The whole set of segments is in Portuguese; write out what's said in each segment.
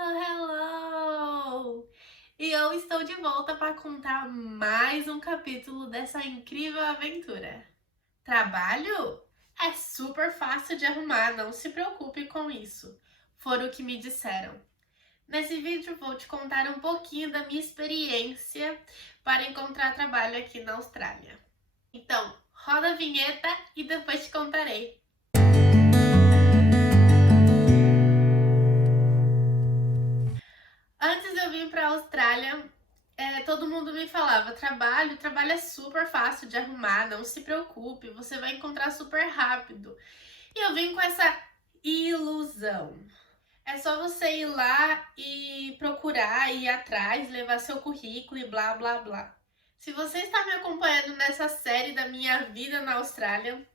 Hello, hello! E eu estou de volta para contar mais um capítulo dessa incrível aventura. Trabalho? É super fácil de arrumar, não se preocupe com isso. Foram o que me disseram. Nesse vídeo vou te contar um pouquinho da minha experiência para encontrar trabalho aqui na Austrália. Então, roda a vinheta e depois te contarei. Antes de eu vir para a Austrália, todo mundo me falava, trabalho é super fácil de arrumar, não se preocupe, você vai encontrar super rápido. E eu vim com essa ilusão. É só você ir lá e procurar, ir atrás, levar seu currículo e blá blá blá. Se você está me acompanhando nessa série da minha vida na Austrália,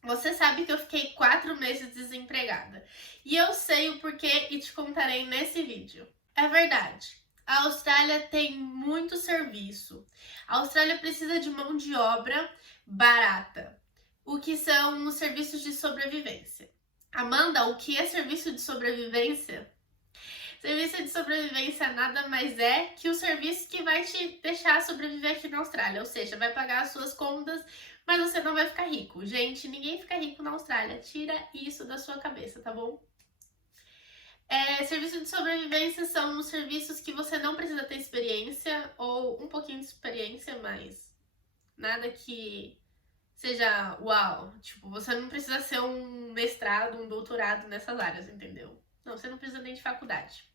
você sabe que eu fiquei 4 meses desempregada. E eu sei o porquê e te contarei nesse vídeo. É verdade. A Austrália tem muito serviço. A Austrália precisa de mão de obra barata, o que são os serviços de sobrevivência. Amanda, o que é serviço de sobrevivência? Serviço de sobrevivência nada mais é que o serviço que vai te deixar sobreviver aqui na Austrália, ou seja, vai pagar as suas contas, mas você não vai ficar rico. Gente, ninguém fica rico na Austrália. Tira isso da sua cabeça, tá bom? Serviço de sobrevivência são os serviços que você não precisa ter experiência ou um pouquinho de experiência, mas nada que seja uau. Tipo, você não precisa ser um mestrado, um doutorado nessas áreas, entendeu? Não, você não precisa nem de faculdade.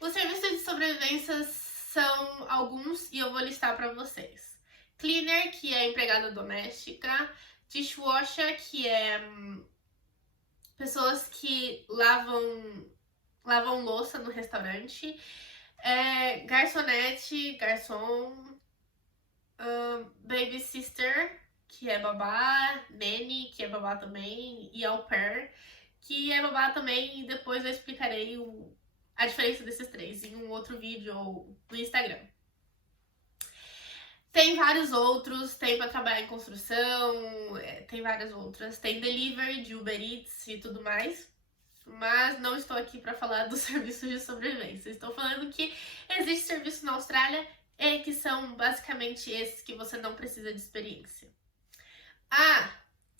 Os serviços de sobrevivência são alguns e eu vou listar para vocês. Cleaner, que é empregada doméstica. Dishwasher, que é pessoas que lavam louça no restaurante. Garçonete, garçom. Baby sister, que é babá. Nanny, que é babá também. E au pair, que é babá também. E depois eu explicarei a diferença desses três em um outro vídeo ou no Instagram. Tem vários outros, tem para trabalhar em construção, tem várias outras. Tem delivery de Uber Eats e tudo mais. Mas não estou aqui para falar dos serviços de sobrevivência. Estou falando que existe serviço na Austrália e que são basicamente esses que você não precisa de experiência.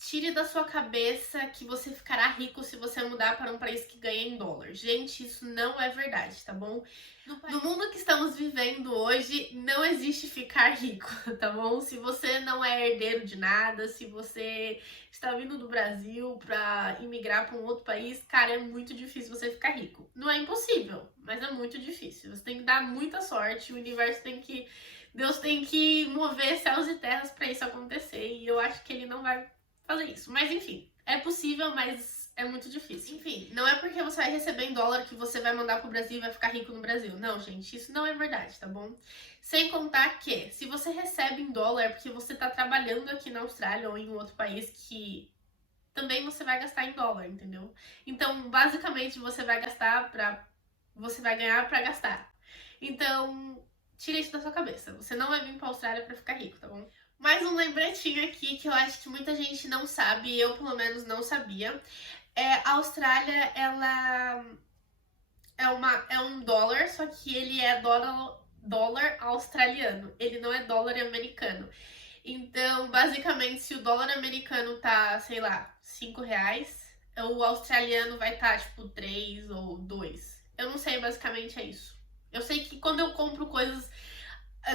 Tire da sua cabeça que você ficará rico se você mudar para um país que ganha em dólar. Gente, isso não é verdade, tá bom? No mundo que estamos vivendo hoje, não existe ficar rico, tá bom? Se você não é herdeiro de nada, se você está vindo do Brasil para imigrar para um outro país, cara, é muito difícil você ficar rico. Não é impossível, mas é muito difícil. Você tem que dar muita sorte, o universo tem que... Deus tem que mover céus e terras para isso acontecer, e eu acho que ele não vai fazer isso. Mas enfim, é possível, mas é muito difícil. Enfim, não é porque você vai receber em dólar que você vai mandar pro Brasil e vai ficar rico no Brasil. Não, gente, isso não é verdade, tá bom? Sem contar que, se você recebe em dólar é porque você tá trabalhando aqui na Austrália ou em um outro país que também você vai gastar em dólar, entendeu? Então, basicamente, você vai ganhar pra gastar. Então, tira isso da sua cabeça. Você não vai vir pra Austrália pra ficar rico, tá bom? Mais um lembretinho aqui que eu acho que muita gente não sabe, eu pelo menos não sabia. A Austrália, ela é um dólar, só que ele é dólar australiano, ele não é dólar americano. Então, basicamente, se o dólar americano tá, sei lá, R$ 5, o australiano vai estar, tipo, 3 ou 2. Eu não sei, basicamente é isso. Eu sei que quando eu compro coisas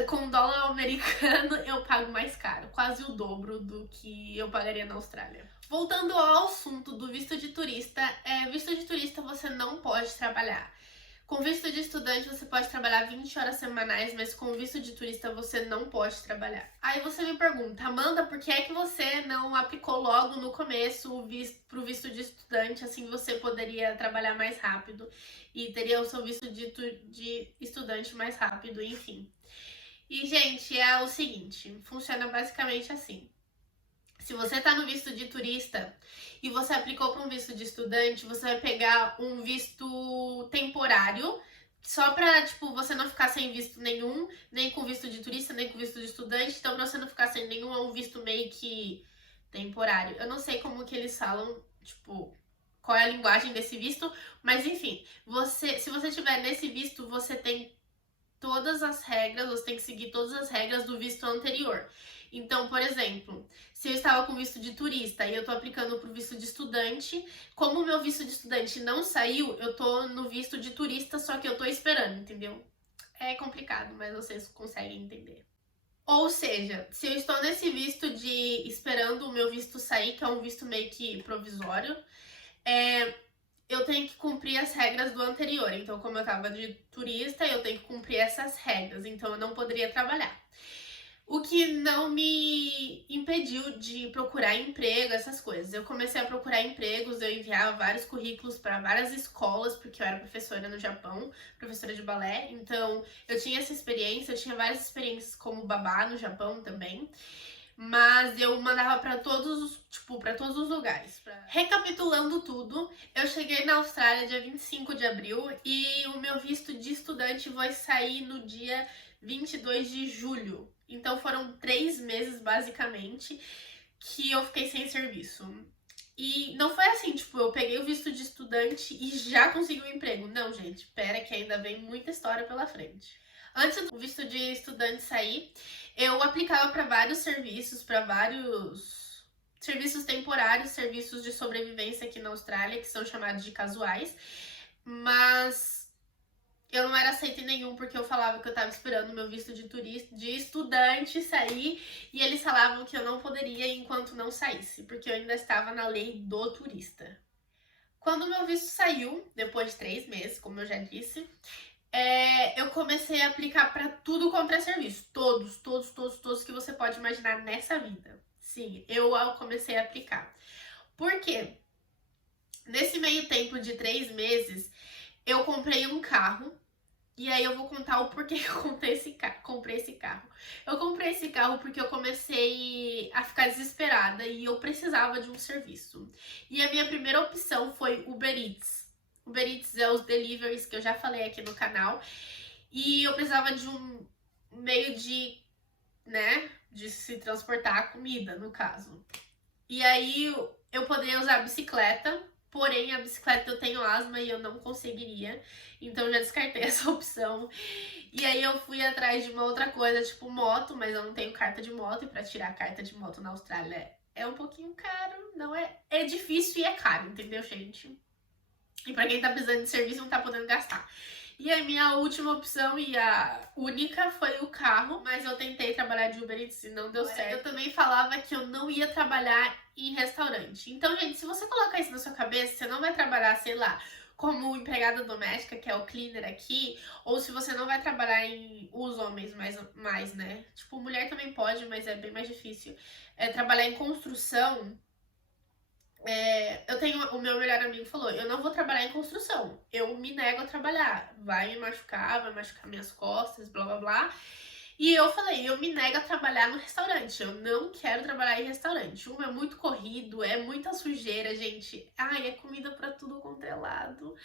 com dólar americano, eu pago mais caro, quase o dobro do que eu pagaria na Austrália. Voltando ao assunto do visto de turista, visto de turista você não pode trabalhar. Com visto de estudante você pode trabalhar 20 horas semanais, mas com visto de turista você não pode trabalhar. Aí você me pergunta, Amanda, por que é que você não aplicou logo no começo pro visto de estudante, assim você poderia trabalhar mais rápido e teria o seu visto de estudante mais rápido, enfim. E, gente, é o seguinte, funciona basicamente assim. Se você tá no visto de turista e você aplicou para um visto de estudante, você vai pegar um visto temporário, só pra, tipo, você não ficar sem visto nenhum, nem com visto de turista, nem com visto de estudante. Então, pra você não ficar sem nenhum, é um visto meio que temporário. Eu não sei como que eles falam, tipo, qual é a linguagem desse visto, mas enfim, se você tiver nesse visto, você tem todas as regras, você tem que seguir todas as regras do visto anterior. Então, por exemplo, se eu estava com visto de turista e eu tô aplicando pro visto de estudante, como o meu visto de estudante não saiu, eu tô no visto de turista, só que eu tô esperando, entendeu? É complicado, mas vocês conseguem entender. Ou seja, se eu estou nesse visto de esperando o meu visto sair, que é um visto meio que provisório, eu tenho que cumprir as regras do anterior. Então, como eu tava de turista, eu tenho que cumprir essas regras. Então, eu não poderia trabalhar. O que não me impediu de procurar emprego, essas coisas. Eu comecei a procurar empregos, eu enviava vários currículos para várias escolas, porque eu era professora no Japão, professora de balé. Então, eu tinha essa experiência, eu tinha várias experiências como babá no Japão também. Mas eu mandava para todos os lugares. Recapitulando tudo, eu cheguei na Austrália dia 25 de abril e o meu visto de estudante vai sair no dia 22 de julho. Então foram 3 meses, basicamente, que eu fiquei sem serviço. E não foi assim, tipo, eu peguei o visto de estudante e já consegui um emprego. Não, gente, pera que ainda vem muita história pela frente. Antes do visto de estudante sair, eu aplicava para vários serviços, temporários, serviços de sobrevivência aqui na Austrália, que são chamados de casuais, mas eu não era aceita em nenhum porque eu falava que eu tava esperando o meu visto de estudante sair e eles falavam que eu não poderia enquanto não saísse, porque eu ainda estava na lei do turista. Quando o meu visto saiu, depois de 3 meses, como eu já disse, eu comecei a aplicar para tudo quanto é serviço. Todos que você pode imaginar nessa vida. Sim, eu comecei a aplicar. Por quê? Nesse meio tempo de 3 meses, eu comprei um carro. E aí eu vou contar o porquê que eu comprei esse carro. Eu comprei esse carro porque eu comecei a ficar desesperada e eu precisava de um serviço. E a minha primeira opção foi Uber Eats. Uber Eats é os deliveries que eu já falei aqui no canal. E eu precisava de um meio de, né, de se transportar a comida, no caso. E aí eu poderia usar a bicicleta, porém a bicicleta eu tenho asma e eu não conseguiria. Então eu já descartei essa opção. E aí eu fui atrás de uma outra coisa, tipo moto, mas eu não tenho carta de moto. E pra tirar a carta de moto na Austrália é um pouquinho caro, não é? É difícil e é caro, entendeu, gente? E pra quem tá precisando de serviço não tá podendo gastar. E a minha última opção e a única foi o carro, mas eu tentei trabalhar de Uber Eats e não deu certo. Eu também falava que eu não ia trabalhar em restaurante. Então, gente, se você colocar isso na sua cabeça, você não vai trabalhar, sei lá, como empregada doméstica, que é o cleaner aqui, ou se você não vai trabalhar em os homens mais, né? Tipo, mulher também pode, mas é bem mais difícil. Trabalhar em construção. O meu melhor amigo falou, eu não vou trabalhar em construção, eu me nego a trabalhar, vai me machucar, vai machucar minhas costas, blá blá blá. E eu falei, eu me nego a trabalhar no restaurante, eu não quero trabalhar em restaurante. É muito corrido, é muita sujeira, gente. Ai, é comida pra tudo quanto é lado.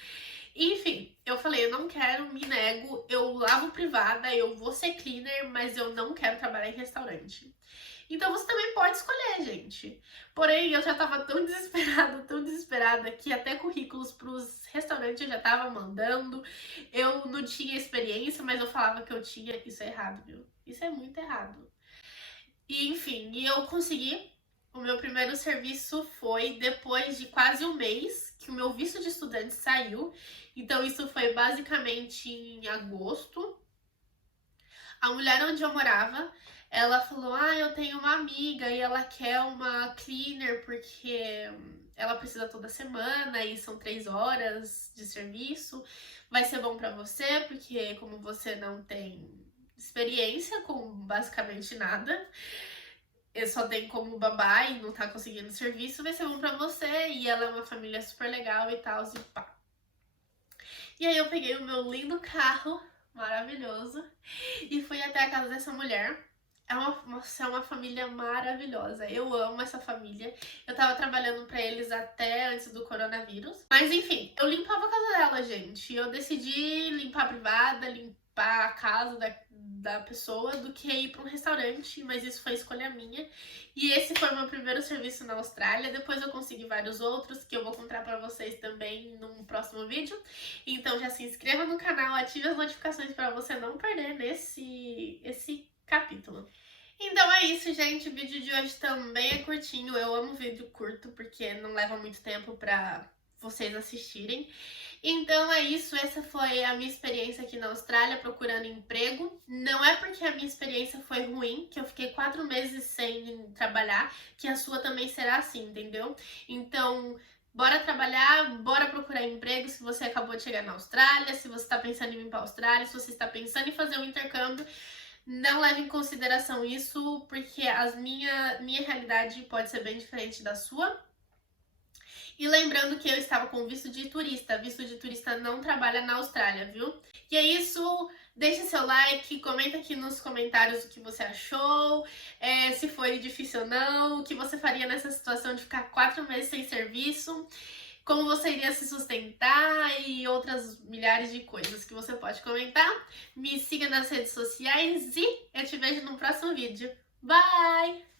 Enfim, eu falei, eu não quero, me nego, eu lavo privada, eu vou ser cleaner, mas eu não quero trabalhar em restaurante. Então você também pode escolher, gente. Porém, eu já tava tão desesperada, que até currículos pros restaurantes eu já tava mandando. Eu não tinha experiência, mas eu falava que eu tinha. Isso é errado, viu? Isso é muito errado. E enfim, eu consegui. O meu primeiro serviço foi depois de quase um mês que o meu visto de estudante saiu. Então isso foi basicamente em agosto. A mulher onde eu morava, ela falou, eu tenho uma amiga e ela quer uma cleaner porque ela precisa toda semana e são 3 horas de serviço. Vai ser bom pra você, porque como você não tem experiência com basicamente nada, eu só tenho como babá e não tá conseguindo serviço, vai ser bom pra você. E ela é uma família super legal e tal, e pá. E aí eu peguei o meu lindo carro, maravilhoso, e fui até a casa dessa mulher. Nossa, é uma família maravilhosa. Eu amo essa família. Eu tava trabalhando pra eles até antes do coronavírus. Mas enfim, eu limpava a casa dela, gente. Eu decidi limpar a privada, limpar a casa da pessoa, do que ir pra um restaurante. Mas isso foi escolha minha. E esse foi o meu primeiro serviço na Austrália. Depois eu consegui vários outros que eu vou contar pra vocês também num próximo vídeo. Então já se inscreva no canal, ative as notificações pra você não perder esse capítulo. Então é isso, gente. O vídeo de hoje também é curtinho. Eu amo vídeo curto porque não leva muito tempo pra vocês assistirem. Então é isso. Essa foi a minha experiência aqui na Austrália procurando emprego. Não é porque a minha experiência foi ruim, que eu fiquei 4 meses sem trabalhar, que a sua também será assim, entendeu? Então, bora trabalhar, bora procurar emprego se você acabou de chegar na Austrália, se você está pensando em vir para a Austrália, se você está pensando em fazer um intercâmbio. Não leve em consideração isso, porque minha realidade pode ser bem diferente da sua. E lembrando que eu estava com visto de turista. Visto de turista não trabalha na Austrália, viu? E é isso. Deixe seu like, comenta aqui nos comentários o que você achou, se foi difícil ou não, o que você faria nessa situação de ficar 4 meses sem serviço, como você iria se sustentar e outras milhares de coisas que você pode comentar. Me siga nas redes sociais e eu te vejo no próximo vídeo. Bye!